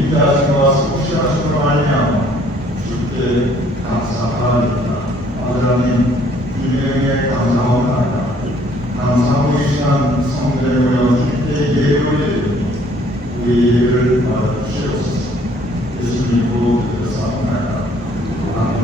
인자하심과 성실하심으로 말미암아 주께 감사하옵나이다. 아들 하나님 주님에게 감사하옵나이다. 감사하고 계시는 성전에 모여 주께 예배를 드리니 우리 예배를 받아주시옵소서. 예수님 보 드렸사옵나이다. 아멘.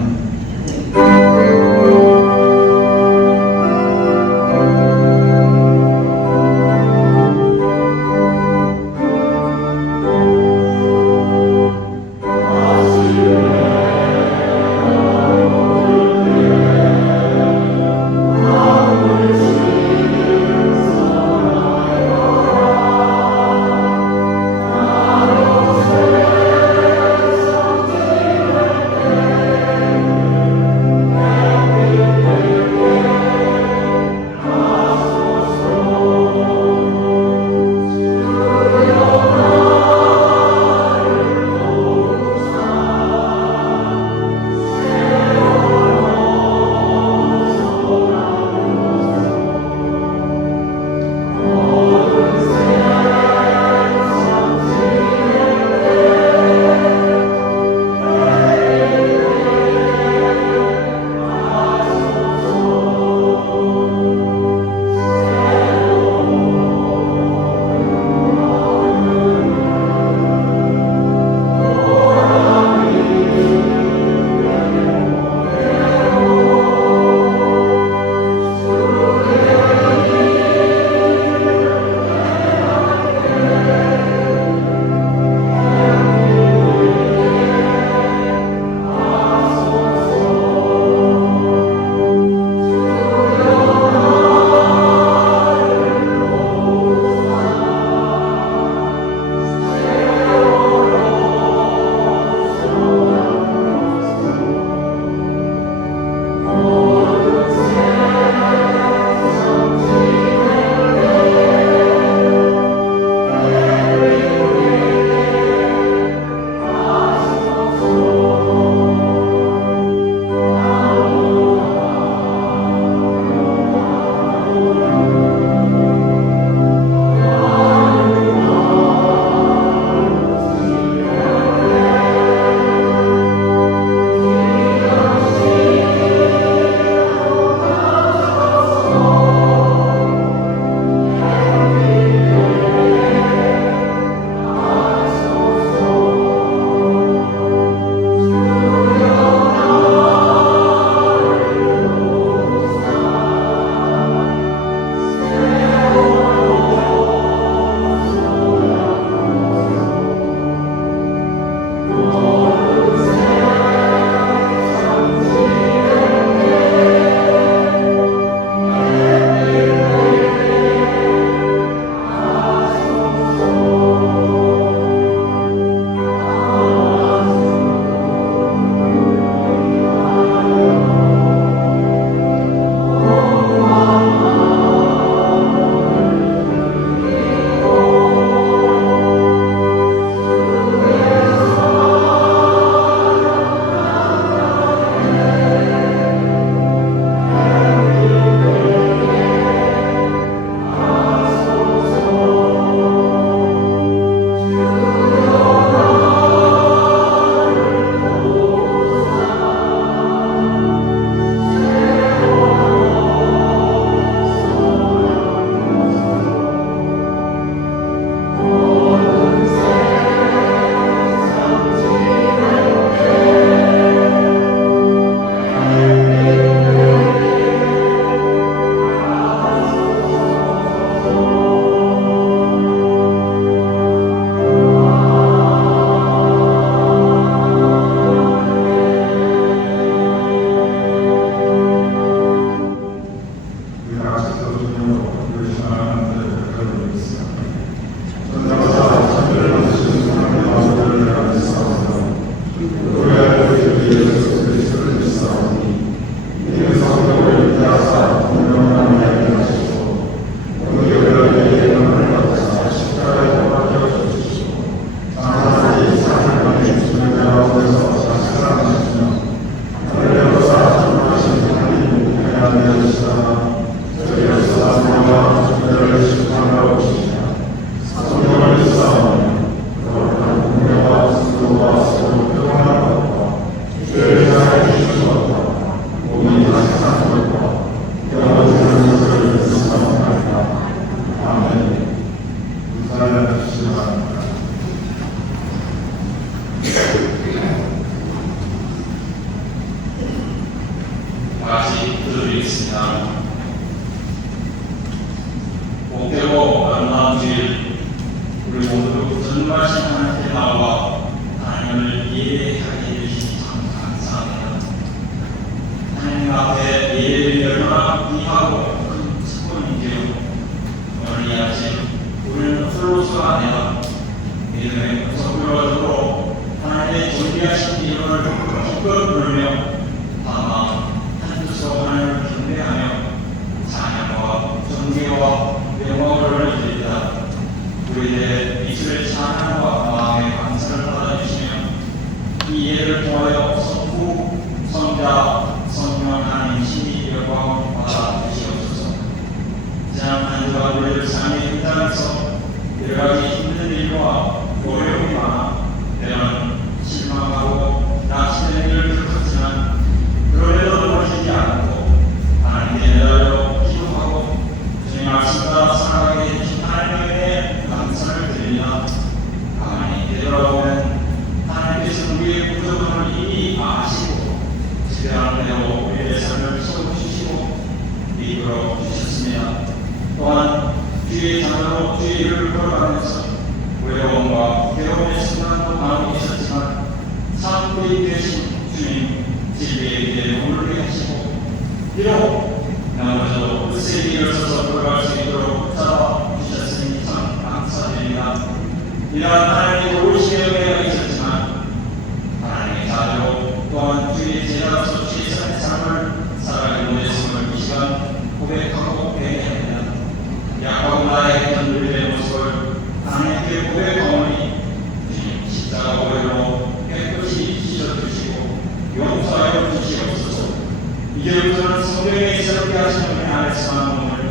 다 같이 기도드리겠습니다. 복되고 아름다운 주일, 우리 모두 전말씀 하나님께 나와 하나님을 예배하게 해주시니 참 감사합니다. 하나님 앞에 예배를 얼마나 귀하고 큰 축복인지요. 오늘 이 아침 우리는 홀로서가 아니라 믿음의 서불러주고 하나님의 존귀하신 이름을 기뻐 부르며 다만 한 뜻으로 하나님을 경배하며 찬양과 존귀와 영광을 올려드립니다. 우리의 이슬의 찬양과 마음의 감사를 받아주시며 이 예를 통하여 성부, 성자, 성령 하나님 신이 영광을 받아주시옵소서. 지난 한 주간 우리들 삶의 현장에서 여러 가지 힘든 일과 어려움이 많아 때로는 실망하고 낚시되는 일을 겪었지만 그럼에도 넘어지지 않고 하나님께 매달려 기도하고 주님 말씀 따라 살아가게 해주신 하나님의 감사를 드립니다. 가만히 되돌아보면 하나님께서 우리의 부족함을 이미 아시고 지대한 대로 우리의 삶을 채워주시고 이끌어 주셨습니다. 또한 주의 자녀로 주의 일을 걸어가면서 외로움과 괴로움의 순간도 많이 있었지만 참고인 되신 주님 진리의 길에 머물게 하시고 비록 나머지도 끝의 길을 서서 걸어갈 수 있도록 붙잡아 주셨으니 참 감사드립니다. 이러한 하나님의 도우심의 은혜가 있었지만 하나님의 자녀로 또한 주의 제자로서 최선의 삶을 살아가기 원했음을 이 시간 고백하고 회개합니다. 약하고 나약했던 우리의 모습을 하나님께 고백하오니 주님 십자가 보혈로 깨끗이 씻어주시고 용서하여 주시옵소서. 이제부터는 성령의 새롭게 하시는 은혜 안에서만 머물며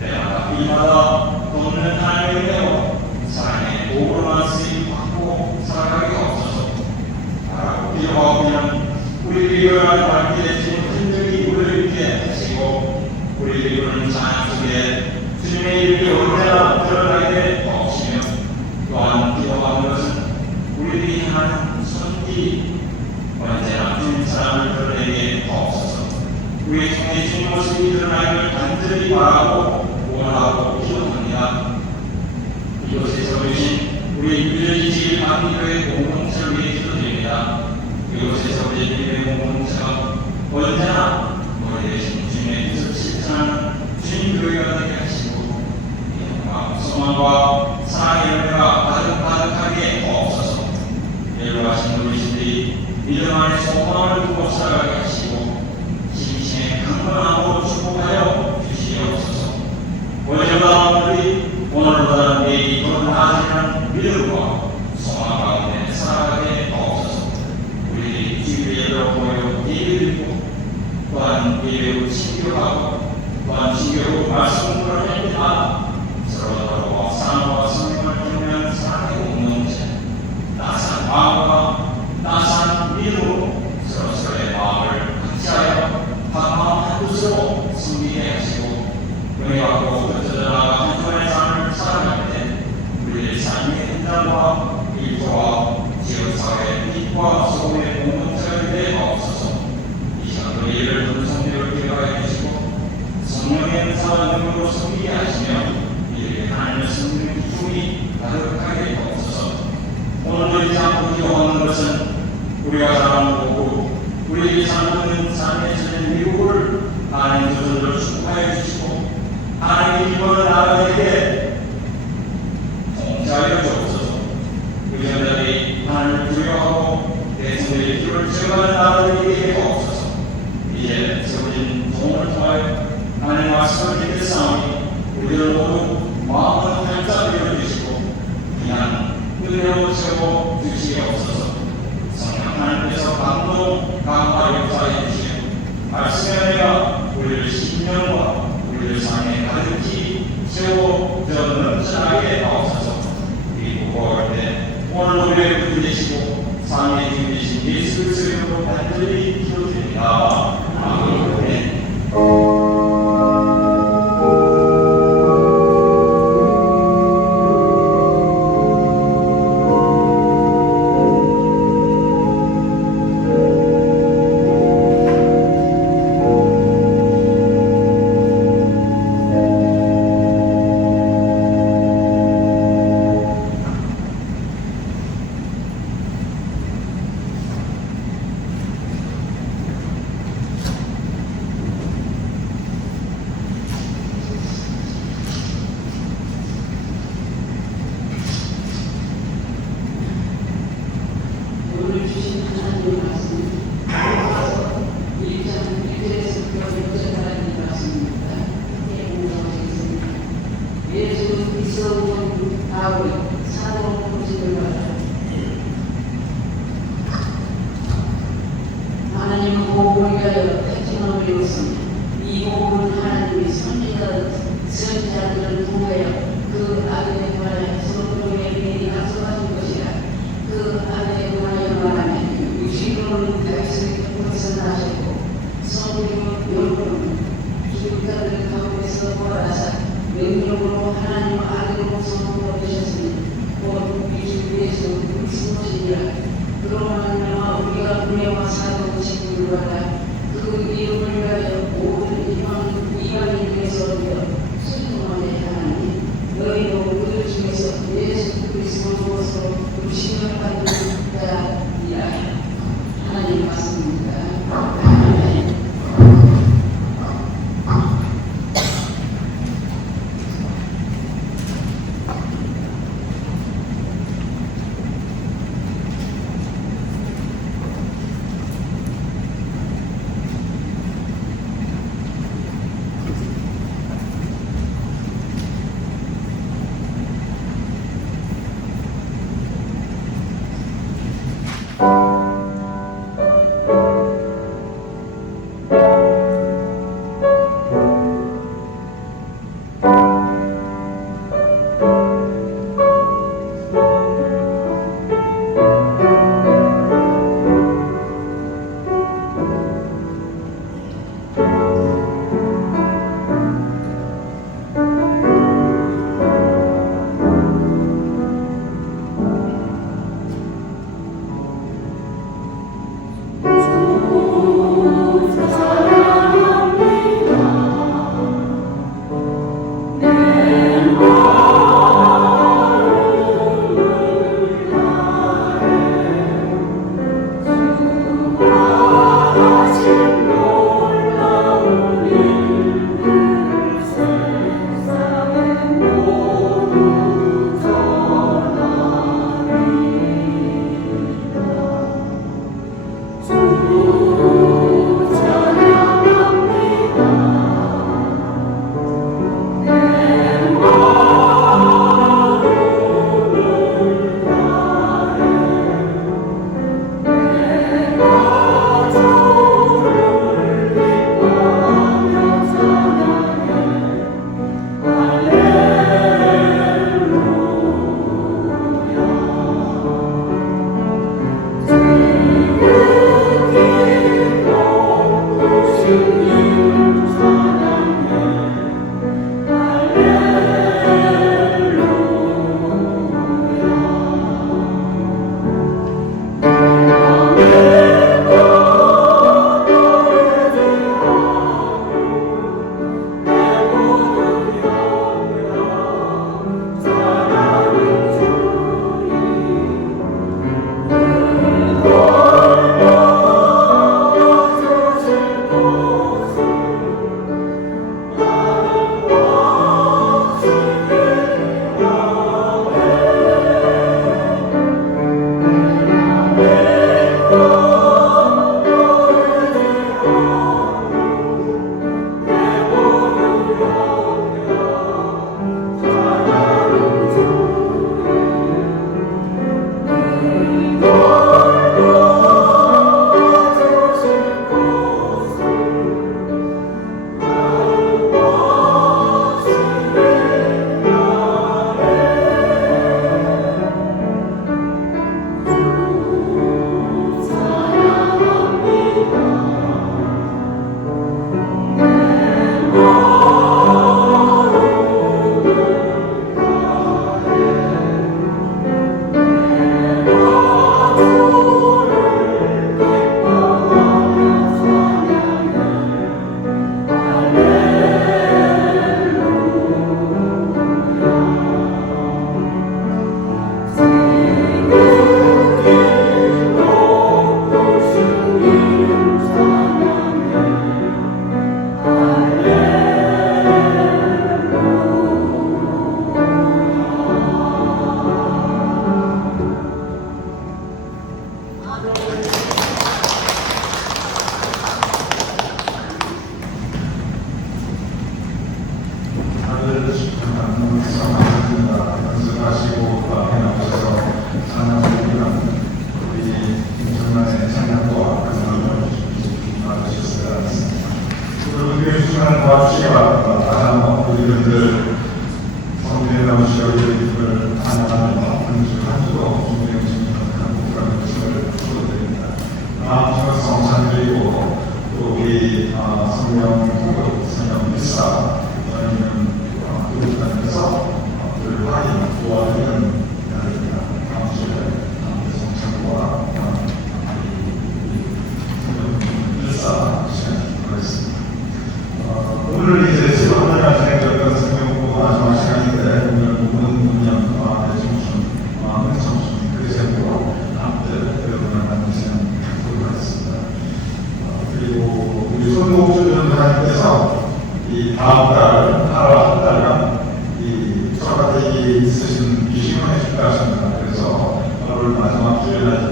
때마다 이마다 돕는 하나님의 은혜와 사랑의 도구로만 쓰임받고 살아가게 없어서 바라고 기도하오면 우리들이 열한 발길에 주는 흔적이 우리를 하시고 우리들이 부르는 찬양 속에 주님의 이름이 언제나 드러나게 하시며 또한 기도하는 것은 우리들이 향하는 손길이 언제나 주님 사랑을 드러내게 하옵소서. 우리 통해 주님 모습이 드러나기를 간절히 바라고 원하고 기도합니다. 이곳에서 계신 우리 유전지질 방위교회 공동체를 위해 기도드립니다. 이곳에서 우리 교회 공동체가 언제나 우리 되신 주님의 뜻을 실천하는 주님 교회가 되게 하시고 소망과 사랑의 열매가 가득가득하게 없어서 예루하신 우리들이 믿음 안에 소망을 두고 살아가게 하시고 심신의 강건함으로 축복하여 주시옵소서. 오늘보다 오늘보다 내일이 더 나아지는 믿음과 소망 가운데 살아가게 없어서 우리들이 주의로 모여 예배드리고 또한 예배로 신교하고 또한 신교로 말씀을 할 때마다 서로 사랑과 성령을 경외하는 사랑의 공동체, 나산 마음과 나산 믿음으로 서로서로의 마음을 같이하여 한마음 한뜻으로 섬기게 하시고 영예받고 흩어져 나가 한 주간의 삶을 살아갈 때 우리의 삶의 현장과 일터와 지역사회의 빛과 소금의 공동체가 되게 없어서 이 시간도 예를 듣는 성령을 기억하여 주시고 성령의 은사와 능력으로 섬기게 하시며 하나님의 성령의 기쁨이 가득하게 없어서 오늘도 이 않고 기도하는 것은 우리가 사랑하는 거고 우리에게 사는 삶의 전의 미국을 하나님 조선을 축복하여 주시고 하나님의 기뻐하는 나라에게 통치하여 주옵소서. 우리 자들이 하나님을 두려워하고 대성들의 길을 채워가는 나라에게 없어서 이제 세워진 종을 통하여 하나님의 말씀을 믿는 싸움이 우리들 모두 마음을 활짝 열어주시고 그냥 은혜로 채워 주시옵소서. 성령 하나님께서 감동, 강화, 역사해 주시며 말씀의 은혜가 우리를 신령과 우리를 삶에 가득히 채워 넘쳐나게 하옵소서. 그리고 구할 때 오늘 우리의 구주되시고 삶의 주주되신 예수 그리스도의 이름으로 간절히 기도드립니다. 아멘. 위하여 택진을 외웠으니 이 복음은 하나님이 선지자들을 통하여 그 아들에 관하여 성경에 미리 약속하신 것이라. 그 아들에 관하여 말하면 육신으로는 다윗의 곁에서 나셨고 성령은 영으로는 기독자들 가운데서 부활하사 명령으로 하나님 아들로 성도가 되셨으니 곧 유주 위에서 우리 것이니라. 그로 말미암아 우리가 은혜와 사도 책임을 받아 그 이름을 위하여 모든 이방인에서 얻어 순종하게 하나니 너희도 그들 중에서 예수 그리스도로 부르심을 받는 자이라. 하나님 말씀입니다. 아멘.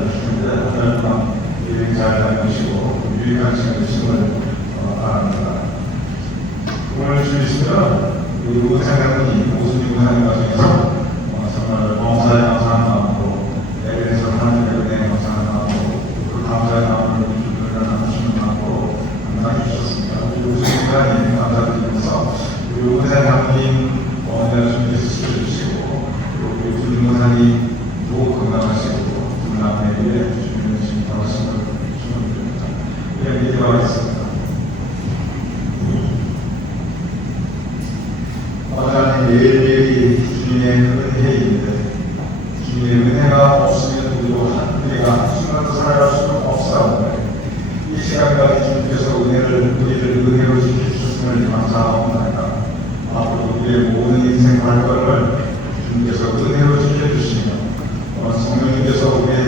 주시는데 한달 동안 여행 잘 다녀오시고 유익한 시간 되시길 바랍니다. 오늘 주시면 우리 의사장님, 오수님 의사님 과정에서 정말 범사에 감사한 마음으로 내일에서 하나님의 은혜에 감사한 마음으로 그 감사의 마음을 우리를 나누시는 마음으로 감사해 주셨습니다. 우리 오수님 의사님 감사드리면서 우리 의사장님 오늘 준비해서 지켜주시고 우리 오수님 의사님 또 건강하시고 분남에 위해 주시는 방식을 주문드립니다. 우리 기도하겠습니다. 하나님 매일매일이 주님의 은혜인데 주님의 은혜가 없으면 우리도 우리가 한순간도 살아갈 수는 없사오니 이 시간까지 주님께서 우리를 은혜로 지켜주셨음을 감사하옵나이다. 앞으로 우리의 모든 인생 발걸음을 주님께서 은혜로 지켜주시며 성령님께서 우리의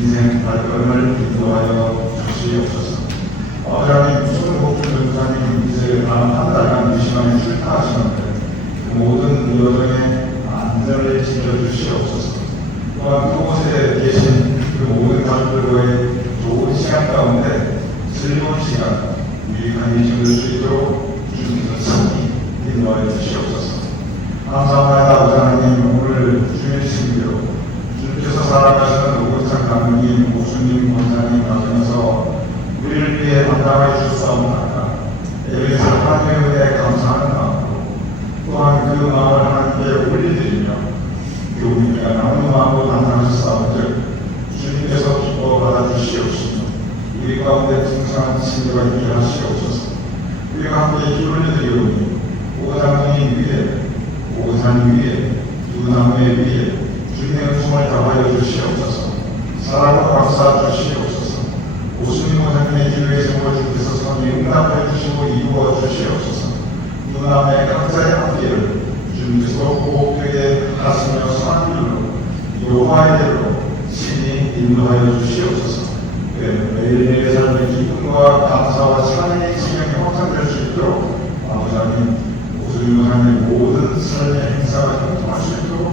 인생 발걸음을 인도하여 주시옵소서. 하나님 손목준 전사님 이제 한 달간 유심하게 출타하시는데 그 모든 여정에 안전을 지켜주시옵소서. 또한 그곳에 계신 그 모든 가족들과의 좋은 시간 가운데 즐거운 시간, 유익한 일을 수 있도록 주님께서 친히 인도하여 주시옵소서. 감사합니다. 하나님 오늘 주님의 신비로 주님께서 살아가시는 오구창 감독님, 오수님, 원장님 가정에서 우리를 위해 담당하여 주셨사옵나이다. 여기서 하나님의 은혜에 감사하는 마음으로 또한 그 마음을 하나님께 올려드리며 우리가 남은 마음으로 감사하셨사온즉 주님께서 기뻐 받아주시옵시며 우리 가운데 풍성한 친구가 있게 하시옵소서. 우리가 함께 기 올려드리오니 오장님 위에 오산 위에 두 나무의 위에 주님의 은총을 더하여 주시옵소서. 사랑과 감사 주시옵소서. 오수님 원장님의 기도의 제목을 주께서 선히 응답해 주시고 이루어 주시옵소서. 누나의 각자의 앞길을 주님께서 보복되게 하시며 선한 길로 여호와의 대로 친히 인도하여 주시옵소서. 매일매일 삶의 기쁨과 감사와 찬양의 지경이 확장될 수 있도록 아버지 하나님 오수님 원장님의 모든 삶의 행사가 형통할 수 있도록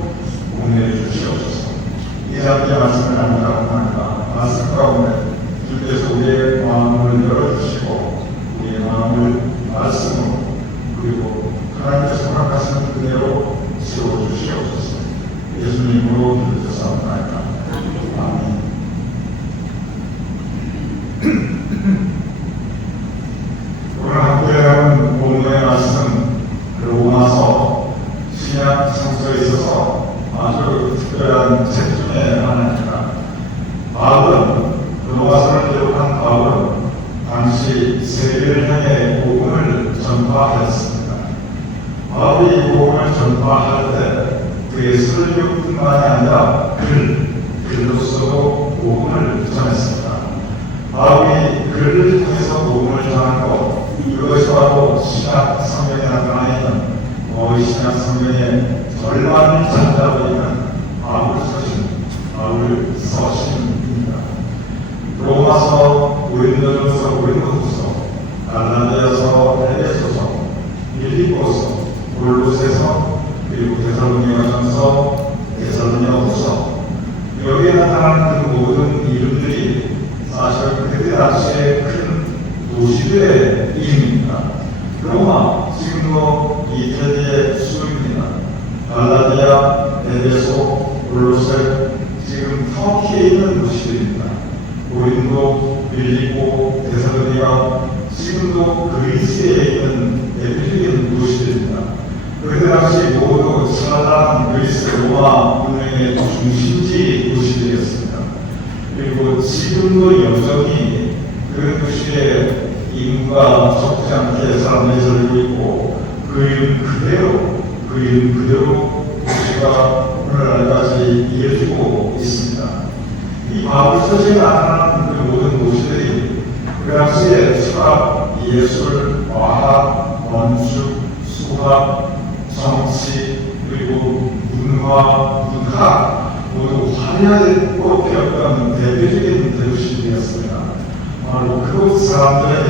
공유해 주시옵소서. 이 자리의 말씀을 나누다고 합니다. 말씀 가운데 주께서 우리의 마음을 열어주시고 우리의 마음을 말씀으로 그리고 하나님께서 허락하시는 그대로 세워주시옵소서. 예수님으로 기도드렸사옵나이다. 아멘. 오늘 함께하는 본문의 말씀 로마서 신약 성서에 있어서 아주 특별한 책 중에 하나입니다. 바울은 로마서를 기록한 바울은 당시 세계를 향해 복음을 전파하였습니다. 바울이 이 복음을 전파할 때 그의 설교뿐만이 아니라 글로서도 복음을 전했습니다. 바울이 글을 통해서 복음을 전한 것, 이것이 바로 신약 성경에 나타나 있는 거의 신약 성경의 절반을 차지하고 있는 바울 서신입니다. 로마서, 고린도전서, 고린도후서, 갈라디아서, 에베소서, 빌립보서, 골로새서, 그리고 데살로니가전서, 데살로니가후서, 여기에 나타나는 그 모든 이름들이 사실 그때 당시에 큰 도시들의 이름입니다. 로마, 지금도 이태리의 수도입니다. 갈라디아, 에베소, 골로새, 지금 터키에 있는 도시들입니다. 고린도, 빌립보, 데살로니가, 지금도 그리스에 있는 대표적인 도시들입니다. 그때 당시 모두 스라단 그리스 로마 문명의 중심지 도시들이었습니다. 그리고 지금도 여전히 그 도시의 인구가 적지 않게 사람들이 살고 있고 그 이름 그대로 도시가 오늘날까지 이어지고 있습니다. 이 바울 서신에 나타나는 그 모든 도시들이 그 당시에 철학, 예술, 과학, 건축, 수학, 정치, 그리고 문학 모두 화려하고 피었던 대표적인 도시들이었습니다. 바로 그곳 사람들에게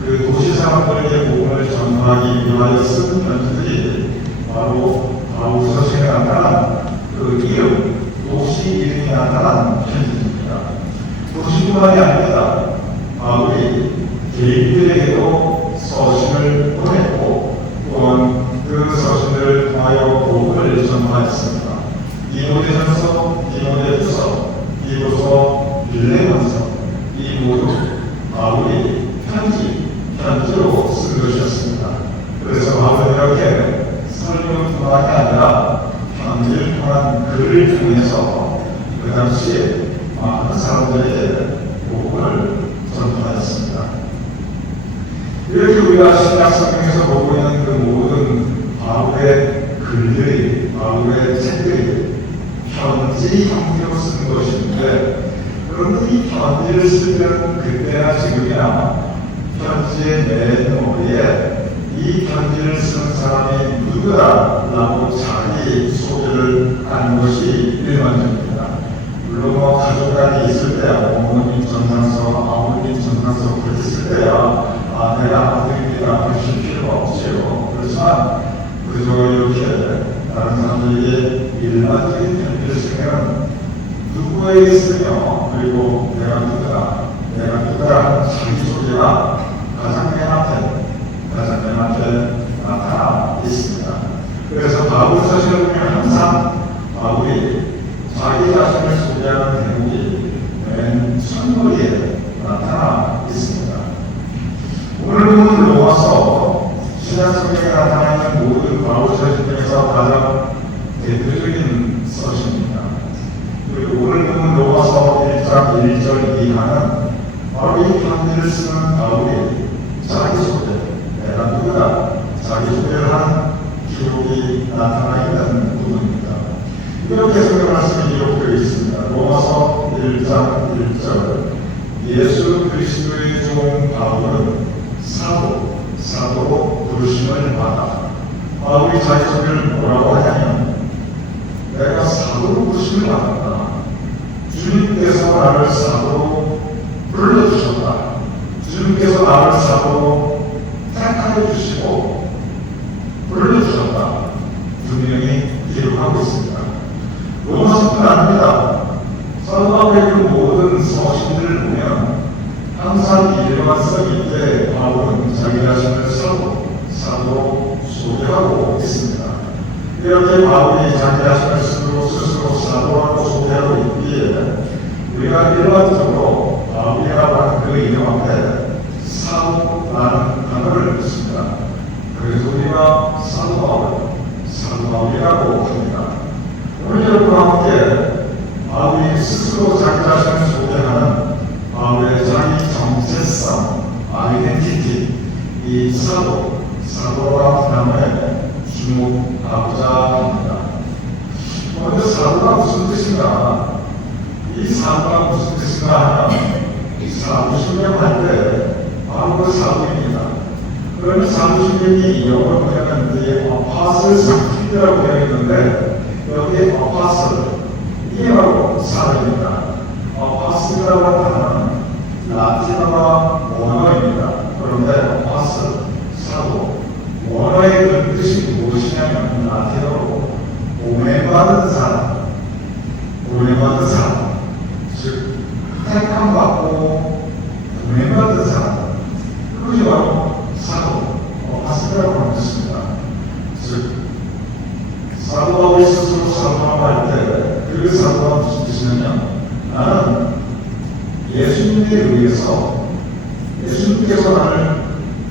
그 도시 사람들에게 복음을 전하기 위하여 쓴 편지들이 바로 바울 서신에 나타난 그 이름, 도시 이름이 나타난 편지입니다. 이뿐만이 아닙니다. 바울이 개인들에게도 서신을 보냈고 또한 그 서신을 통하여 복음을 전파했습니다. 디모데전서, 디모데후서, 디도서, 빌레몬서 이 모두 바울이 편지로 쓴 것이었습니다. 그래서 바울은 이렇게 설교뿐만이 아니라 편지를 통한 글을 통해서 그 당시에 많은 사람들에게 복음을 전파했습니다. 이렇게 우리가 신약성경에서 보고 있는 그 모든 바울의 글들이, 바울의 책들이 편지 형태로 쓴 것인데, 그런데 이 편지를 쓸 때는 그때나 지금이나 편지의 맨 머리에 이 편지를 쓴 사람이 누구다라고 자기 소개를 하는 것이 일반적입니다. 물론 가족 간에 있을 때야, 어머님 전산서, 아버님 전산서 그렇게 쓸 때야 내가 아들입니다 하실 필요가 없지요. 그렇지만 그저 이렇게 다른 사람들에게 일반적인 편지를 쓰면 누구에게 쓰며 그리고 내가 누구다 하는 자기소개가 가장 맨 앞에 나타나 있습니다. 그래서 바울 서신을 보면 항상 바울이 자기 자신을 소개하는 대목이 맨 첫머리에 나타나 있습니다. 오늘 보는 로마서 신약성경에 나타나 있는 모든 바울 서신 중에서 가장 대표적인 서신입니다. 그리고 오늘 보는 로마서 1장 1절 이하는 바로 이 편지를 쓰는 바울이 자기소개, 내가 누구다, 자기소개를 하는 기록이 나타나 있는 부분입니다. 이렇게 성경 말씀이 기록되어 있습니다. 로마서 1장 1절 예수 그리스도의 종 바울은 사도로 부르심을 받아. 바울이 자기소개를 뭐라고 하냐면 내가 사도로 부르심을 받았다. 주님께서 나를 사도로 불러주셨다. 주님께서 나를 사도로 택하여 주시고 불러주셨다. 분명히 기록하고 있습니다. 로마서뿐 아닙니다. 사도 바울의 그 모든 서신들을 보면 항상 일관성 있게 바울은 자기 자신을 사도로 소개하고 있습니다. 이렇게 바울이 자기 자신을 스스로 사도라고 소개하고 있기에 우리가 일반적으로 바울이라고 하는 그 이름 앞에 사도라는 단어를 붙습니다. 그래서 우리가 사도 바울이라고 합니다. 오늘 여러분과 함께 바울이 스스로 자기 자신을 소개하는 바울의 자기 정체성, 아이덴티티, 이 사도라는 단어에 주목하고자 합니다. 먼저 사도가 무슨 뜻인가? 이 사도가 무슨 뜻인가 하면 사도신경 할 때 바로 그 사도입니다. 그러면 사도신경이 영어로 보면 이제 아파슬 스피드라고 되어 있는데 여기에 아파슬 이게 바로 사도입니다. 아파슬이라고 하는 단어는 라틴어와 원어입니다. 그런데 아파슬, 사도, 원어의 그 뜻이 무엇이냐면 라틴어로 보냄받은 사람, 즉 택함받고 보냄받은 사람, 그것이 바로 사도, 아파슬이라고 하는 뜻입니다. 즉 사도 바울이 스스로 사도라고 할 때 그 사도가 무슨 뜻이냐면 나는 예수님에 의해서 예수님께서 나를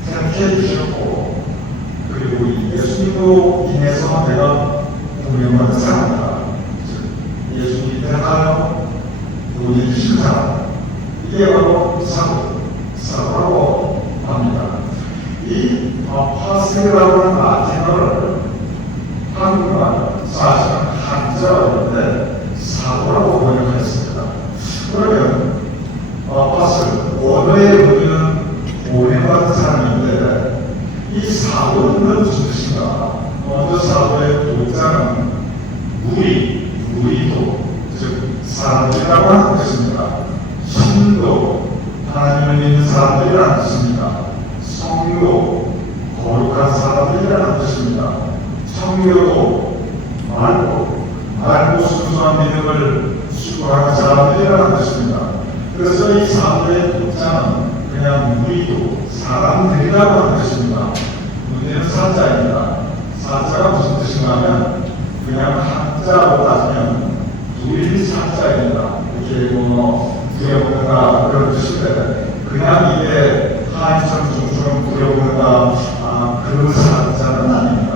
택해 주셨고 그리고 예수님으로 인해서 내가 보냄받은 사람이다. 즉 예수님이 택하여 보내주신 사람, 이게 바로 사도라고 합니다. 이 아파스라고 하는 라틴어를 한국말 사실은 한자어인데 사도라고 번역했습니다. 그러면 아파스 원어의 의미는 보냄받은 사람인데 이 사도는 무슨 뜻인가? 먼저 사도의 도자는 무리도, 즉 사람들이라고 하는 뜻입니다. 신도, 하나님을 믿는 사람들이라는 뜻입니다. 성도, 거룩한 사람들이라는 뜻입니다. 청교도, 말고 순수한 믿음을 추구하는 사람들이라는 뜻입니다. 그래서 이 사도의 복자는 그냥 우리도 사람들이라고 하는 것입니다. 문제는 사자입니다. 사자가 무슨 뜻이냐면 그냥 한자로 따지면 둘이 사자입니다. 이렇게 부여보는가 그런 뜻인데 그냥 이게 하인처럼 중처럼 부여보는가 그런 사자는 아닙니다.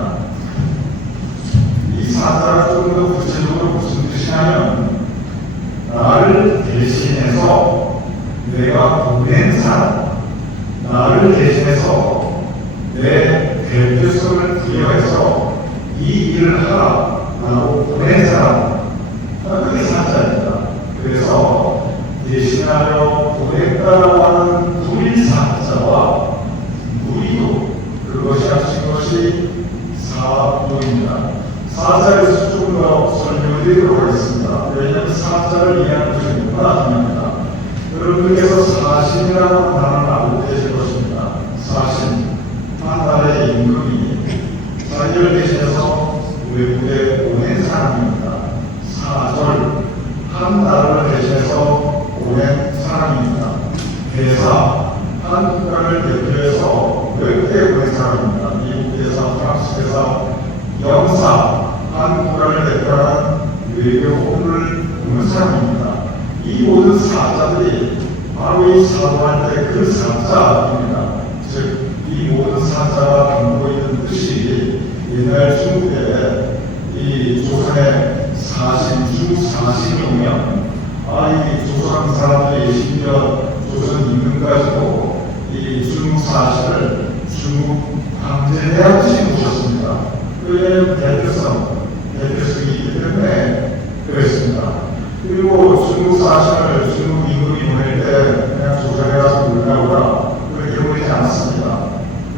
이 사자가 조금 더 구체적으로 무슨 뜻이냐면 나를 대신해서 내가 보낸 사람, 나를 대신해서 내 대표성을 부여해서 이 일을 하라고 보낸 사람, 그게 사자입니다. 그래서 대신하여 보냈다라고 하는 둘이 사자와 무리도 그것이 합친 것이 사도입니다. 사자에서 조금 더 설명을 드리도록 하겠습니다. 왜냐하면 사자를 이해하는 것이 너무나 중요합니다. 여러분께서 사신이라는 단어를 알고 계실 것입니다. 사신, 한 나라의 임금이 자기를 대신해서 외국에 보낸 사람입니다. 사절, 한 나라를 대신해서 보낸 사람입니다. 대사, 한 국가를 대표해서 외국에 보낸 사람입니다. 미국 대사, 프랑스 대사, 영사, 한 국가를 대표하는 외교부를 보는 사람입니다. 이 모든 사자들이 바로 이 사도할 때 그 사자입니다. 즉, 이 모든 사자가 담고 있는 뜻이 옛날 중국에 이 조선의 주사신이 오면 이 조선 사람들이 심지어 조선 임금 가지고 이 중국 사신을 중국 황제대학교에 모셨습니다. 그의 대표성이 있기 때문에 그랬습니다. 그리고 중국 사신을 중국 임금이 보낼 때 그냥 조선에 가서 놀다 오라 그렇게 보내지 않았습니다.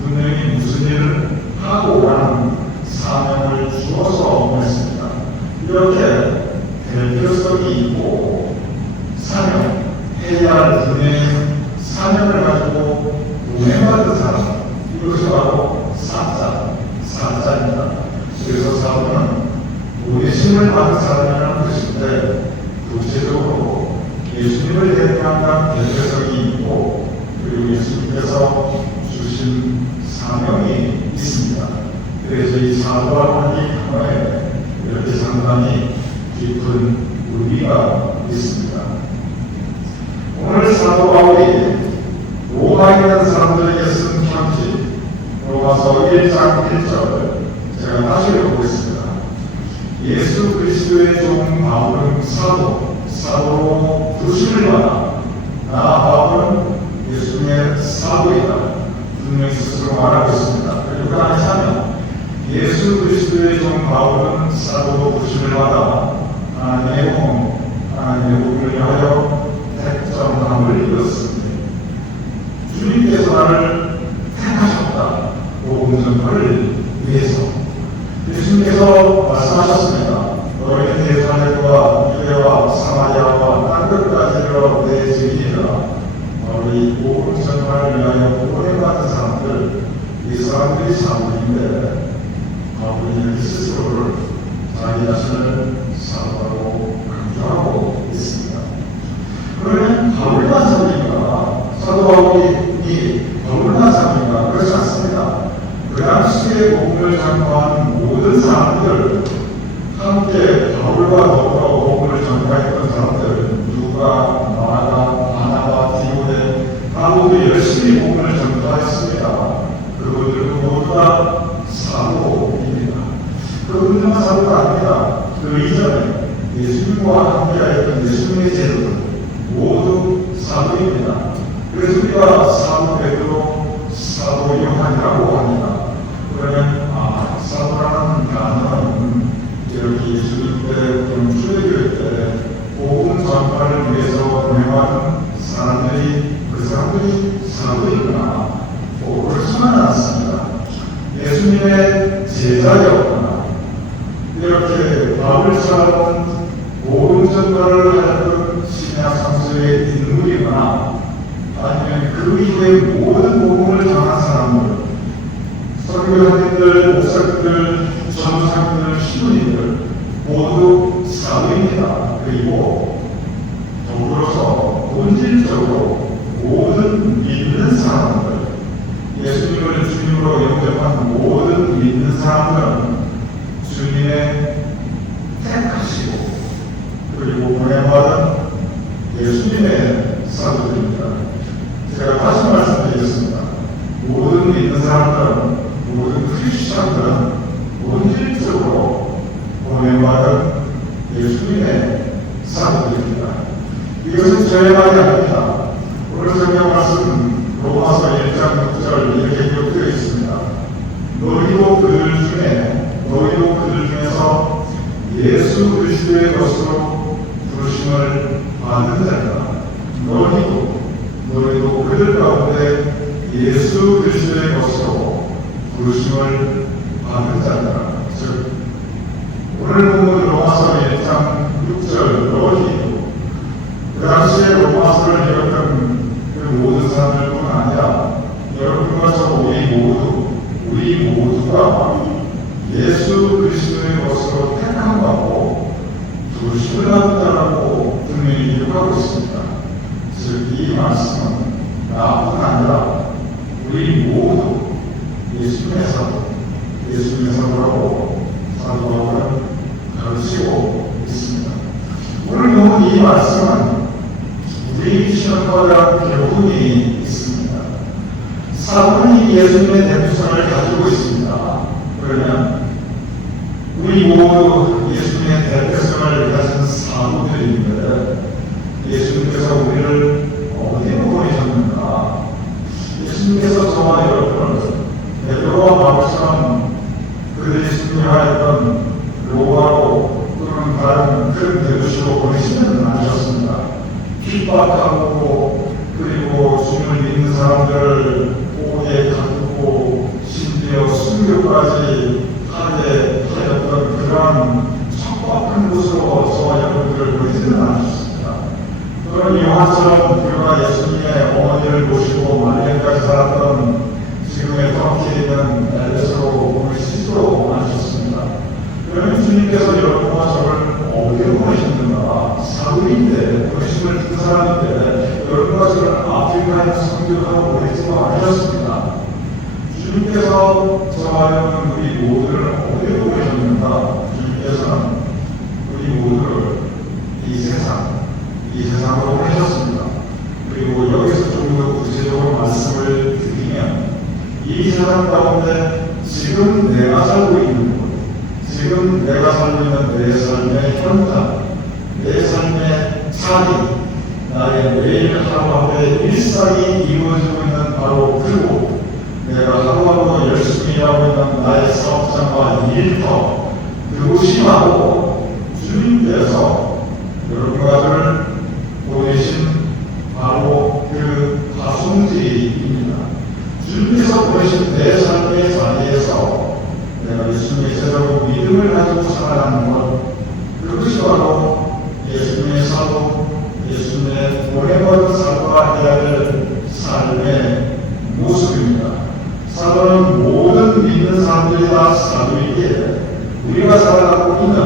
분명히 무슨 일을 하고 오라는 사명을 주어서 보냈습니다. 이렇게 대표성이 있고 사명, 해야 할 분야의 사명을 가지고 보내받은 사람, 이것이 바로 사자입니다. 그래서 사도는 보내심을 받은 사람이라는 뜻인데 구체적으로 예수님을 대표한다는 대표성이 있고 그리고 예수님께서 주신 사명이 있습니다. 그래서 이 사도와 하는 이 단어에 이렇게 상당히 깊은 의미가 있습니다. 오늘 사도 바울이 로마에 있는 사람들에게 쓴 편지 로마서 1장 1절 제가 다시 읽어보겠습니다. 예수 그리스도의 종 바울은 사도로 부르심을 받아 나 바울은 예수님의 사도이다 분명히 스스로 말하고 있습니다. 그리고 그 안에 사면 예수 그리스도의 종 바울은 사도로 부르심을 받아 하나님의 복음을 위하여 택정함을 이뤘습니다. 주님께서 나를 택하셨다. 복음 전파를 위해서 예수님께서 말씀하셨습니다. 너희는 예루살렘과 유대와 사마리아와 땅 끝까지 이르러 내 증인이라. 바로 이 복음 전파를 위하여 보내받은 사람들, 이 사람들이 사도인데 바울이 스스로를 자기 자신을 사도라고 강조하고 있습니다. 그러면 바울만 사도인가? 사도 바울이 바울만 사도인가? 그렇지 않습니다. 그 당시에 복음을 전파한 모든 사람들, 함께 바울과 더불어 복음을 전파했던 사람들, 누가, 마가, 바나바, 디모데 다 모두 열심히 복음을 전파했습니다. 그분들도 모두 다 사도입니다. 그분들만 사도가 아닙니다. 그 이전에 예수님과 함께하였던 예수님의 제자들 모두 사도입니다. 그래서 우리가 사도 베드로, 사도 요한이라고 합니다. 그러면 사도라는 단어는 이렇게 예수님 때, 초대교회 때 복음 전파를 위해서 보내받은 사람들이 그 사람들이 사도이구나. 그렇지만 않습니다. 예수님의 제자였구나. 이렇게 바울처럼 복음 전파를 하였던 신약 성서의 인물이거나 아니면 그 이후에 모든 복음을 전한 사람들, 선교사님들, 목사님들, 전도사님들, 신부님들 모두 사도입니다. 그리고 더불어서 본질 사도들입니다. 제가 다시 말씀드리겠습니다. 모든 믿는 사람들은, 모든 크리스천들은 본질적으로 보냄받은 예수님의 사도들입니다. 이것은 저의 말이 아닙니다. 오늘 성경 말씀 로마서 1장 6절 이렇게 기록되어 있습니다. 너희도 그들 중에서 예수 그리스도의 것으로 부르심을 받은 자다. 너희도 그들 가운데 예수 그리스도의 것으로 부르심을 받은 자다. 즉 오늘 본문 로마서 1장 6절 너희도 그 당시에 로마서를 읽었던 그 모든 사람들뿐 아니라 여러분과 저 우리 모두가 예수 그리스도의 것으로 택함받고 부르심을 받은 자라고 분명히 기록하고 있습니다. 즉 이 말씀은 나뿐 아니라 우리 모두 예수님의 사도라고 사도 바울은 가르치고 있습니다. 오늘 보면 이 말씀은 우리 신앙과 대한 교훈이 있습니다. 사도는 예수님의 대표성을 가지고 있습니다. 그러면 우리 모두 예수님의 대표성을 가진 사도들인데 예수님께서 우리를 어디로 보내셨는가? 예수님께서 저와 여러분을 베드로와 바울처럼 그들이 순교하였던 로마로 또는 다른 큰 대도시로 보내시는 않으셨습니다. 핍박하고 그리고 주님을 믿는 사람들을 오게 가두고 심지어 순교까지 하게 하였던 그러한 척박한 곳으로 저와 여러분들을 보내지는 않으셨습니다. 또는 요한처럼 그가 예수님의 어머니를 모시고 마리아까지 살았던 지금의 터키에 있는 엘레스로 보내시도록 하셨습니다. 그러면 주님께서 여러분과 저를 어디로 보내셨는가? 사도인데 보내심을 듣는 사람인데 여러분과 저를 아프리카에 선교하러 보내지도 않으셨습니다. 주님께서 저와 여러분 우리 모두를 어디로 보내셨는가? 주님께서는 우리 모두를 이 세상으로 보내셨습니다. 그리고 여기서 좀 더 구체적으로 말씀을 드리면 이 세상 가운데 지금 내가 살고 있는 곳, 지금 내가 살고 있는 내 삶의 현장, 내 삶의 자리, 나의 매일 하루하루의 일상이 이루어지고 있는 바로 그곳, 내가 하루하루 열심히 일하고 있는 나의 사업장과 일터, 그곳이 바로 주님께서 여러분과 저를 보내신 바로 그 가성지입니다. 주님께서 보내신 내 삶의 자리에서 내가 예수님의 제자로 믿음을 가지고 살아가는 것, 그것이 바로 예수님의 사도, 예수님의 보내받은 사도가 해야 될 삶의 모습입니다. 사도는 모든 믿는 사람들이 다 사도이기에 우리가 살아가고 있는,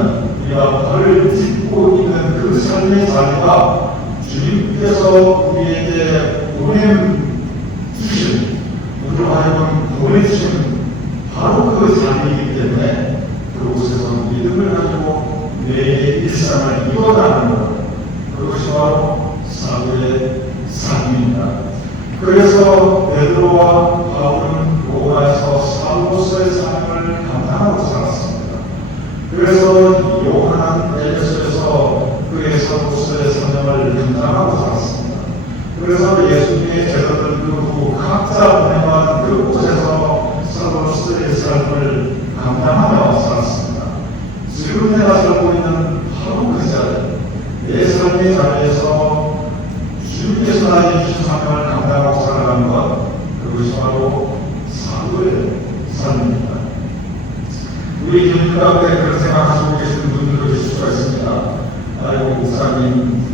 우리가 발을 딛고 있는 그 삶의 자리가 주님께서 우리에게 보내주신, 우리로 하여금 보내주신 바로 그 자리이기 때문에 그곳에서 믿음을 가지고 내 일상을 이어가는 것, 그것이 바로 사도의 삶입니다. 그래서 베드로와 바울은 로마에서 사도로서의 삶을 감당하고 살았습니다. 그래서 요한은 에베소에서 그의 사도로서의 사명을 감당하고 살았습니다. 그래서 예수님의 제자들도 각자 보내받은 그곳에서 사도로서의 삶을 감당하며 살았습니다. 지금 내가 살고 있는 바로 그 자리, 내 삶의 자리에서 주님께서 나에게 주신 사명을 감당하고 살아가는 것, 그것이 바로 사도의 삶입니다. 우리 교인 가운데 그런 생각하시고 계시는 분들도 계실 수가 있습니다. 아이고 목사님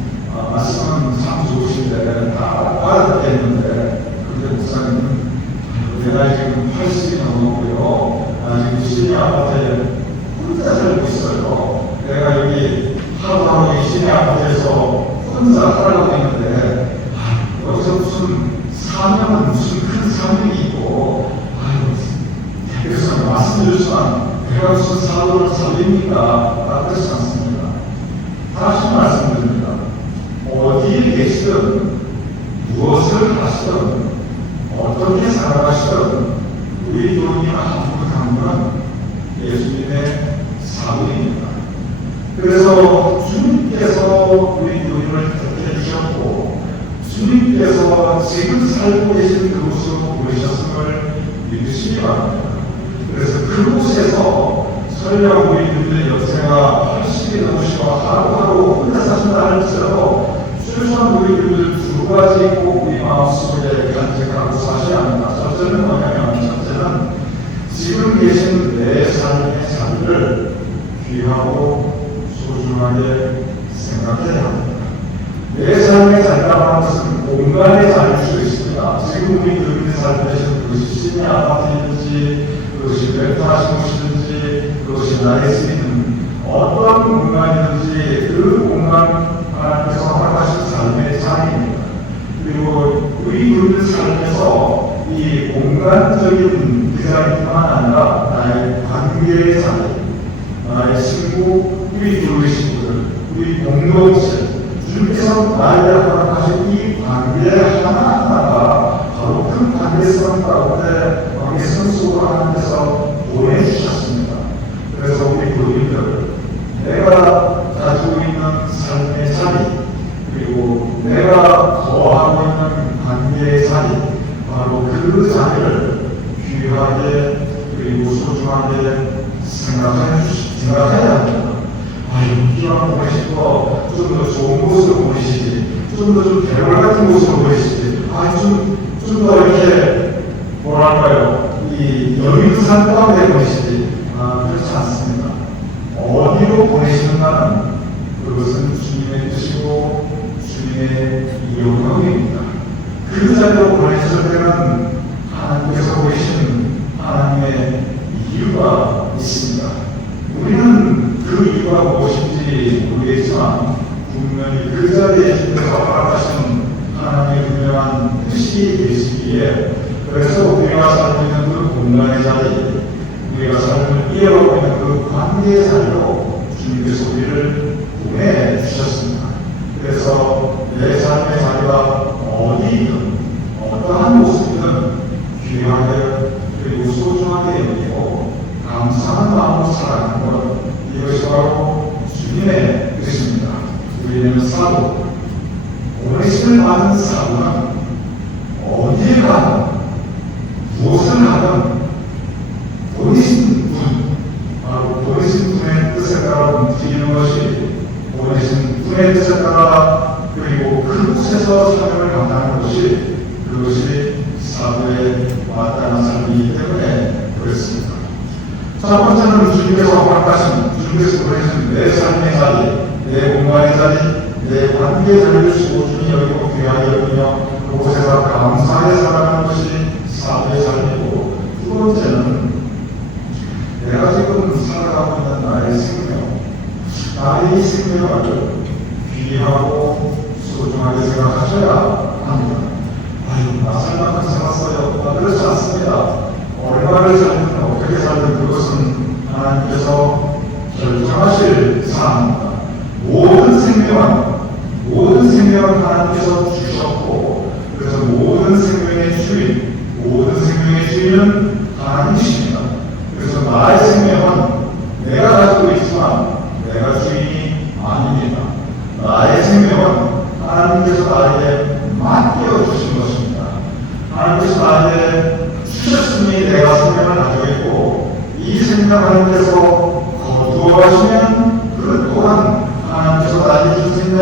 말씀은 참 좋으신데 다 알아듣겠는데 그런데 목사님 내가 지금 80이 넘었고요. 지금 시내 아파트에 혼자 살고 있어요. 내가 여기 하루하루 시내 아파트에서 혼자 살아가고 있는데 여기서 무슨 사명은 무슨 큰 사명이 있고 그래서 말씀드렸지만 내가 무슨 사도를 살립니까? 그렇지 않습니다. 다시 말씀드립니다. 어디에 계시든 하시든 어떻게 살아가시든 우리 교인이 한분 예수님의 사부입니다. 그래서 주님께서 우리 교인을 그렇게 해주셨고 주님께서 지금 살고 계신 그곳으로 보내셨음을 믿으시기 바랍니다. 그래서 그곳에서 설령 우리 교인의 연세가 80이 넘으시고 하루하루 혼자 사신다 할지라도 최소한 우리 교인들 두 가지 꼭 우리 마음속에 간직하고 사셔야 합니다. 첫째는 뭐냐면 첫째는 지금 계신 내 삶의 자리를 귀하고 소중하게 생각해야 합니다. 내 삶의 자리라고 하는 것은 공간의 자리일 수 있습니다. 지금 우리 교인이 살고 계신 그것이 시내 아파트인지 그것이 렌트하신 곳이든지 그것이 나의 집이든 어떠한 공간이든지 그 공간 하나님께서 허락하신 삶의 자리입니다. 그리고 우리 교인의 삶에서 이 공간적인 그 자리뿐만 아니라 나의 관계의 자리, 나의 친구, 우리 교회 친구들, 우리 공동체, 주님께서 나에게 허락하신 이 관계 하나하나가 바로 큰 관계성 가운데 관계성 속으로 하나님께서 보내주셨습니다. 그래서 우리 교인들, 내가 가지고 있는 삶의 자리, 그리고 내가 거하고 있는 관계의 자리, 바로 그 자리를 귀하게 그리고 소중하게 생각해야 합니다. 기왕 보내시고 좀 더 좋은 곳으로 보내시지, 좀 더 좀 대월 같은 곳으로 보내시지, 좀 더 이렇게 뭐랄까요, 이 여의도 산 가운데 보내시지, 그렇지 않습니다. 어디로 보내시는가는 그것은 주님의 뜻이고 주님의 영역입니다. 그 자리로 보내실 때는 하나님께서 보이시는 하나님의 이유가 있습니다. 우리는 그 이유가 무엇인지 모르겠지만 분명히 그 자리에 주님께서 허락하시는 하나님의 분명한 뜻이 계시기에, 그래서 우리가 살고 있는 그 공간의 자리, 우리가 삶을 이어가고 있는 그 관계의 자리로 주님께서 우리를 보내주셨습니다. 그래서 내 삶의 자리가 어디이든 어떠한 모습이든 귀하게 그리고 소중하게 여기고 감사한 마음으로 살아가는 것, 이것이 바로 주님의 뜻입니다. 우리는 사도, 보내심을 받은 사도는 어디에 가든 무엇을 하든 보내신 분, 바로 보내신 분의 뜻에 따라 움직이는 것이, 보내신 분의 뜻에 따라 그리고 그곳에서 사명을 감당하는 것이, 그것이 사도의 마땅한 삶이기 때문에 그렇습니다. 첫 번째는 주님께서 허락하신, 주님께서 보내신 내 삶의 자리, 내 공간의 자리, 내 관계의 자리를 소중히 여기고 귀하게 여기며 그곳에서 감사하게 살아가는 것이 사도의 삶이고, 두 번째는 내가 지금 살아가고 있는 나의 생명, 나의 이 생명을 귀하고 소중하게 생각하셔야 합니다. 나 살만큼 살았어요. 그렇지 않습니다. 얼마를 살든 어떻게 살든 그것은 하나님께서 결정하실 사항입니다. 모든 생명은 하나님께서 주셨고, 그래서 모든 생명의 주인은 하나님이십니다. 그래서 나의 생명은 내가 가지고 있지만 내가 주인이 아닙니다. 나의 생명은 하나님께서 나에게 맡겨 주신 것입니다. 하나님께서 나에게 주셨으니 내가 생명을 가지고 있고, 이 생명 하나님께서 거두어가시면 그 또한 하나님께서 나에게 준 생명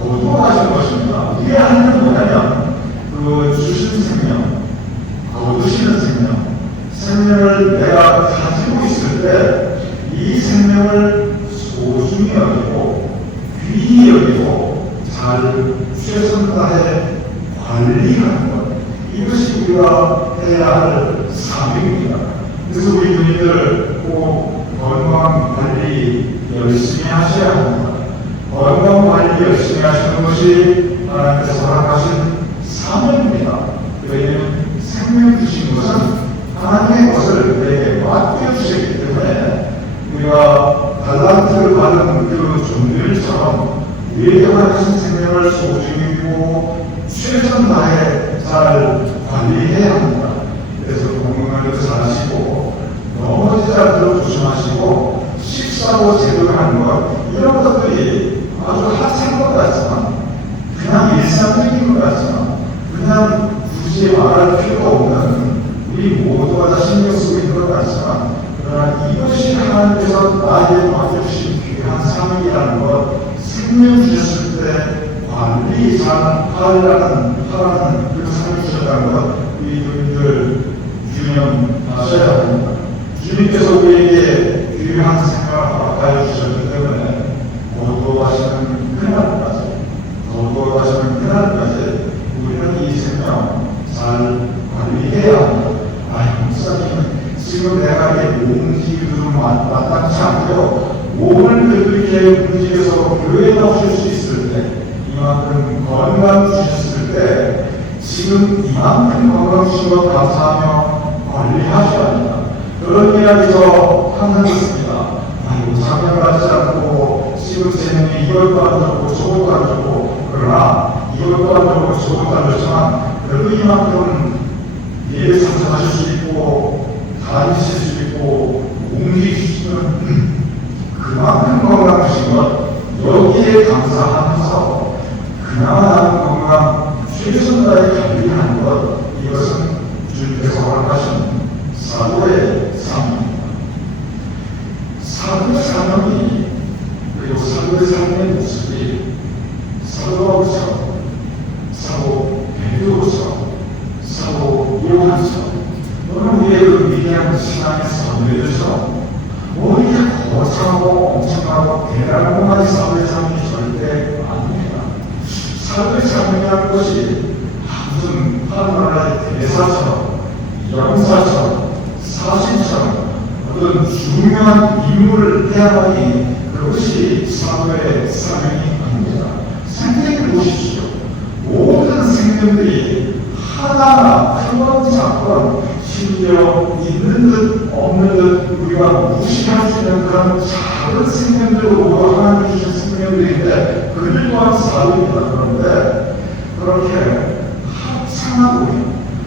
거두어가신 것입니다. 이게 하나님은 뭐냐면 그 주신 생명, 거두시는 생명을 내가 가지고 있을 때 이 생명을 소중히 여기고 귀히 여기고 잘 최선 다해 관리하는 것, 이것이 우리가 해야 할 사명입니다. 그래서 우리 교인들 꼭 건강 관리 열심히 하셔야 합니다. 건강 관리 열심히 하시는 것이 하나님께서 허락하신 사명입니다. 왜냐하면 생명 주신 것은 하나님의 것을 내게 맡겨주셨기 때문에, 우리가 달란트를 받은 그 종들처럼 우리에게 허락하신 생명을 소중히 여기고 최선 다해 잘 관리해야 합니다. 그래서 건강관리도 잘 하시고 넘어지지 않도록 조심하시고 식사도 제대로 하는 것 이런 것들이 아주 하찮은 것 같지만 그냥 일상적인 것 같지만 그냥 굳이 말할 필요가 없는 우리 모두가 다 신경 쓰고 있는 것 같지만 그러나 이것이 하나님께서 나에게 맡겨주신 귀한 삶이라는 것 생명 주셨을 때 관리 잘 하라는 그 삶을 주셨다는 것 우리들 유념하셔야 합니다. 주님께서 우리에게 귀한 생명을 허락하여 주셨기 때문에 거두어가시는 그날까지 우리는 이 생명 잘 관리해야 합니다. 목사님 지금 내가 이게 몸 기운으로 마땅치 않고요. 몸을 그렇게 움직여서 교회에 나오실 수 있을 때 이만큼 건강 주셨을 때 지금 이만큼 건강 주신 것 감사하며 관리하셔야 합니다. 그런 이야기도 항상 있습니다. 장난 가지 않고 지금 제 몸이 이것도 안 좋고 저것도 안 좋고 그러나 이것도 안 좋고 저것도 안 좋지만 그래도 이만큼 예배 참석하실 수 있고 다니실 수 있고 움직이시면 그만큼 건강 주신 것 여기에 감사하면서 그나마 나는 건강 최선 다해 관리하는 것 이것은 주님께서 허락하신 사도의 삶입니다. 사도의 삶이 그리고 사도의 삶의 모습이 사도바울처럼 사도 베드로처럼 사도 요한처럼 또는 우리의 그 위대한 신앙의 선배들처럼 이렇게 거창하고 엄청나고 대단한 것만이 사도의 삶이 절대 아닙니다. 사도의 삶이라는 것이 무슨 하늘나라의 대사처럼 영사처럼 사신처럼 어떤 중요한 임무를 해야만이 그것이 사도의 사명이 아닙니다. 생명을 보십시오. 모든 생명들이 하나하나 크건 작건 심지어 있는 듯 없는 듯 우리가 무시할 수 있는 그런 작은 생명들로 하나님이 주신 생명들인데 그들 또한 사도입니다. 그런데 그렇게 합창하고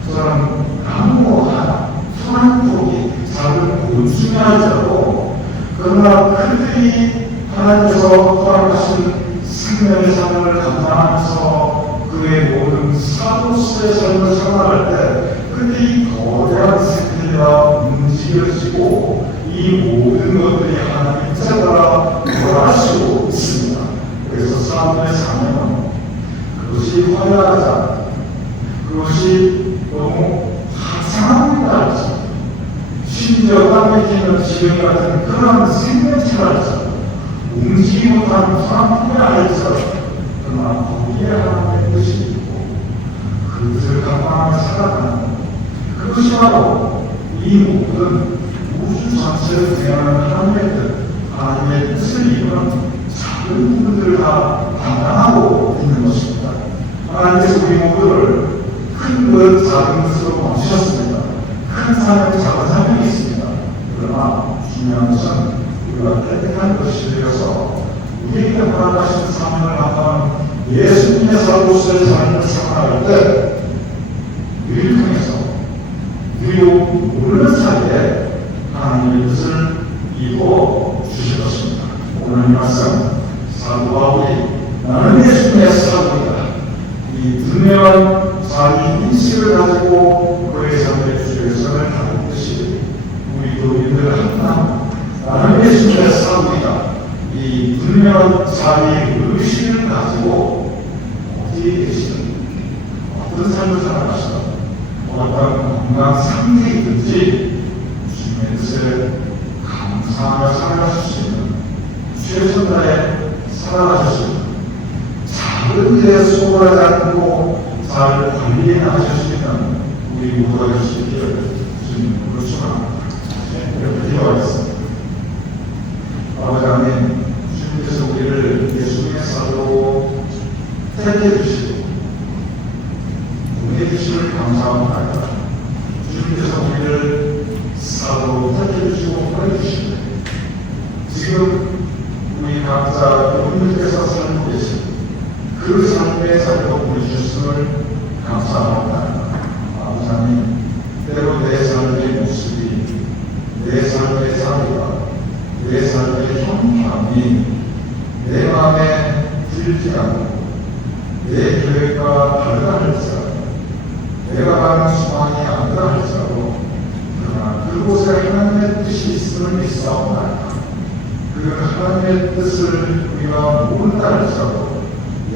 저런 나무 하나 한 폭이 작은 곤충이 하더라도 그러나 그들이 하나님께서 허락하신 생명의 삶을 감당하면서 그의 모든 사도수의 삶을 살아갈 때 그들이 거대한 생명이라 움직여지고 이 모든 것들이 하나님 자가 돌아가시고 있습니다. 그래서 사도의 삶은 그것이 화려하지 않고 그것이 너무 하찮합니다. 심지어 땅에 있는 지렁이 같은 그런 생명체랄지라도 움직이지 못하는 사람뿐이 알지라도 그러나 거기에 하나님의 뜻이 있고 그 뜻을 감당하며 살아가는 것 그것이 바로 이 모든 우주 전체를 대하는 하나님의 뜻 하나님의 뜻을 이루는 작은 부분들을 다 감당하고 있는 것입니다. 하나님께서 우리 모두를 큰 것 작은 것으로 멈추셨습니다. 큰 사명, 작은 사명이 있습니다. 그러나 중요한 것은 우리가 택한 것이 되어서 우리에게 허락하신 사명을 감당하는 예수님의 사도수의 삶을 살아갈 때 우리를 통해서 우리도 모르는 사이에 하나님의 뜻을 이루어 주실 것입니다. 오늘 이 말씀 사도 바울이 나는 예수님의 사도이다. 이 분명한 자기 인식을 가지고 그의 삶의 주제성을 다루듯이 우리도 우리들 하나 나는 예수님의 사도이다. 이 분명한 자기 의식을 가지고 어디에 계시든 어떤 삶을 살아가시든 어떤 건강 상태이든지 주님의 뜻에 감사하며 살아가실 수 있는 최선 다해 살아가실 수 있는 작은 일에 소홀하지 않고 잘 관리해 나가실 수 있는 우리 모두가 될 수 있기를 주님으로 축원합니다. 이렇게 기도하겠습니다. 아버지 하나님, 주님께서 우리를 예수님의 사도로 택해 주시고 보내주심을 감사합니다. 주님께서 우리를 사도로 택해 주시고 보내주시고 지금 우리 각자 여러분들께서 살고 계신 그 삶의 삶으로 보내주셨음을 감사합니다. 아버지님, 때로 내 삶의 모습이, 내 삶의 삶이가, 내 삶의 형편이 내 마음에 들지 않고 내 계획과 다르다 할지라도, 내가 가는 소망이 아니다 할지라도, 그러나 그곳에 하나님의 뜻이 있음을 믿사옵나이다. 그 하나님의 뜻을 우리가 모른다 할지라도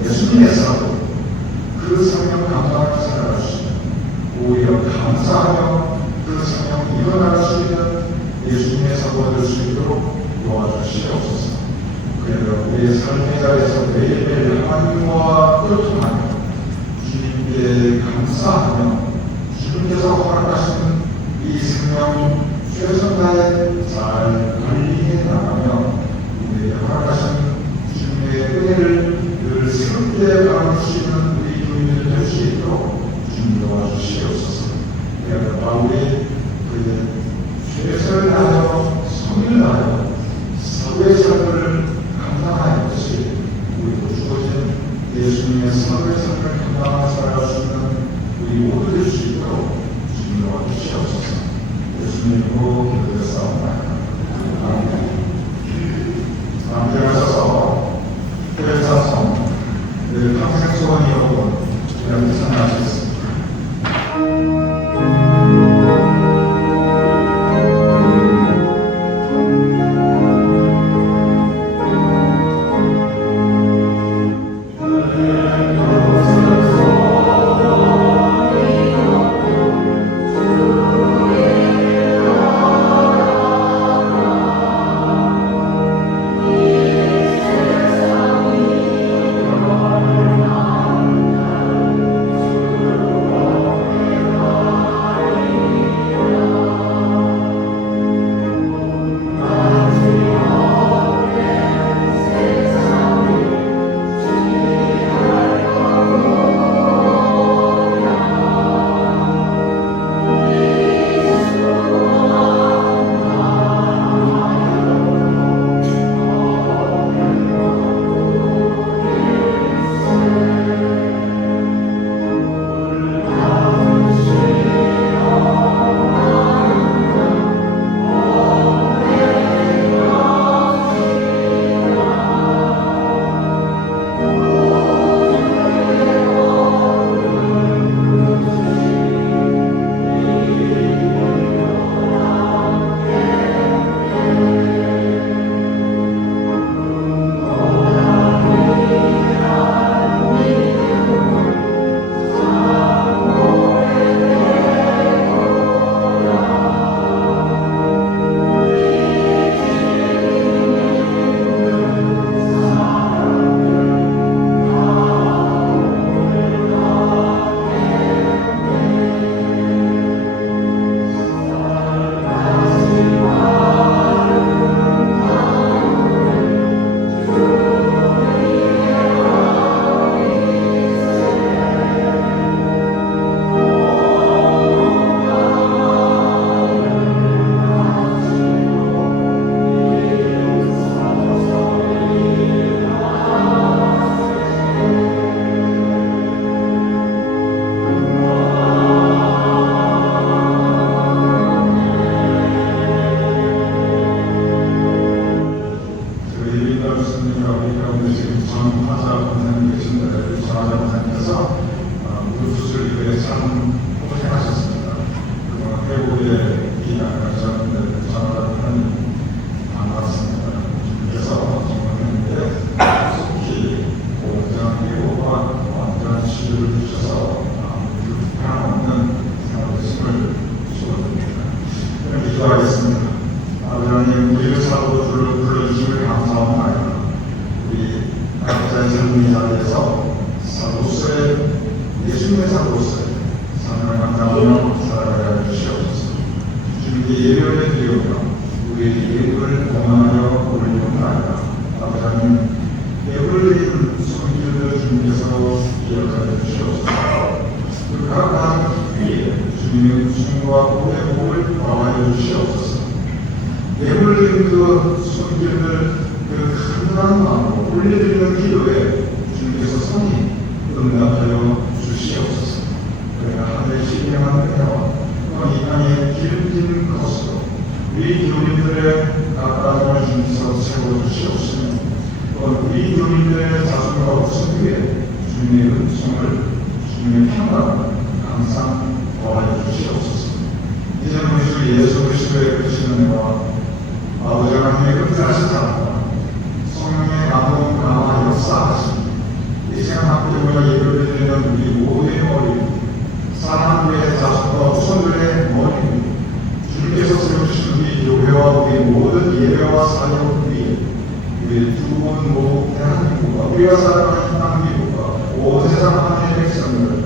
예수님의 사도 그 사명 감당하며 살아갈 수 있는, 오히려 감사하며 그 사명 이뤄나갈 수 있는 예수님의 사도가 될 수 있도록 도와주시옵소서. 그래서 우리의 삶의 자리에서 매일매일 하나님과 교통하며 주님께 감사하며 주님께서 허락하시는 이 생명 최선 다해 잘 관리해 나가며 우리에게 허락하신 주님의 은혜를 늘 새롭게 나누시는 우리 교인들 될 수 있도록 주님 도와주시옵소서. 그래서 바울이 그의 최선을 다하여 성의를 다하여 사도의 삶을 감당하였듯이 우리도 주어진 예수님의 사도의 삶을 감당하며 살아갈 수 있는 우리 모두 될 수 있도록 주님 도와주시옵소서. 예수님으로 기도드렸사옵나이다. 아멘. 일어나셔서 교회사성 늘 평생 소원이었던 이렇게 생각하시겠습니다. 기도하겠습니다. 아버지 하나님, 우리를 사도로 불러주심을 감사합니다. 우리 각자의 삶의 자리에서 사도로서의 예수님의 사도로서의 삶을 감당하며 살아가게 주시옵소서. 주님께 예배를 드리오며 우리의 예물을 공헌하여 올리옵나이다. 아버지 하나님, 예물을 드리는 성질을 주님께서 기억하여 주시옵소서. 그 각각 위에 주님의 숨과 복의 복을 더하여 주시옵소서. 예물을 드리는 그 손길을 그 간절한 마음으로 올려드리는 기도에 주님께서 성이 응답하여 주시옵소서. 저희가 하늘의 신령한 은혜와 또한 이 땅의 기름진 것으로 우리 교민들의 가까움을 주님께서 채워주시옵시며 또한 우리 교민들의 자손과 우선 위에 주님의 은총을 주님의 평강을 항상 더하여 주시옵소서. 이제 우리 주 예수 그리스도의 크신 은혜와 아버지 하나님의 끝까지 사랑과 성령의 감동 강화 역사하시니 이 시간 학교와 예배드리는 우리 모두의 머리 사랑하는 자손과 후손들의 머리 주님께서 세우신 우리 교회와 우리 모든 예배와 사역 위에 우리 두분 모두 대한민국과 우리가 살아가는 땅 미국과 온 세상 하나님의 백성들